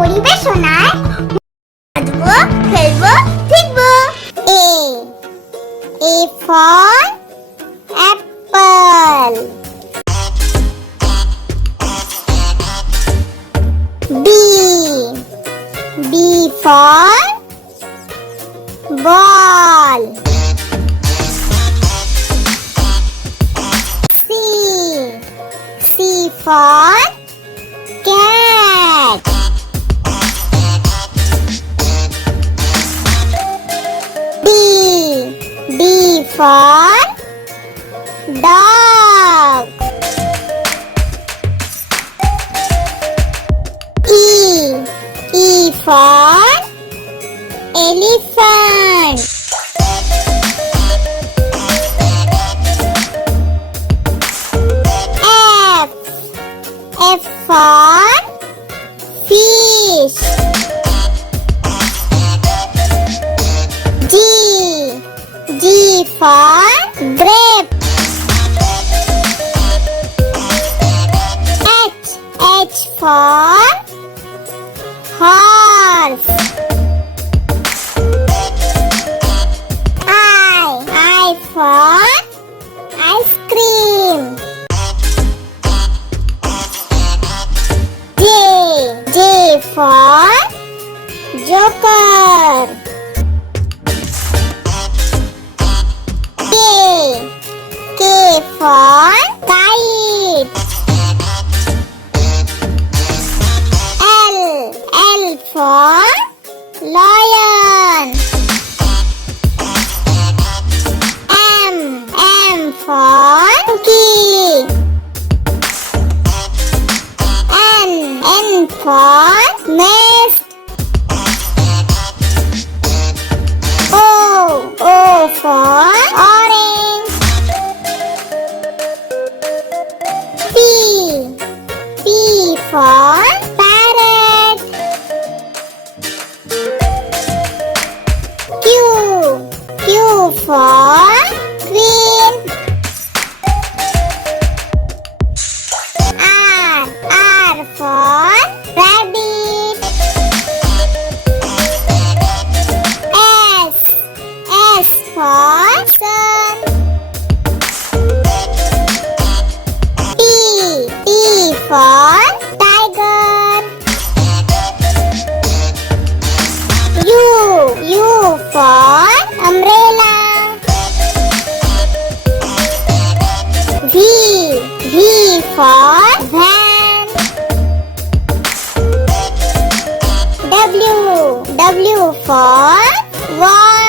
পরিবেশনায় বাজবো, খেলবো, শিখবো। A for apple. B for ball. C for cat. D for dog. E for elephant. F for fish. G for grape. H for horse. I for ice cream. J for joker. K for kite. L for lion. M for monkey. N for nest. O for orange. P for parrot. Q for queen. R for rabbit. S for sun. T for tiger. U for umbrella. V for van. W for wall.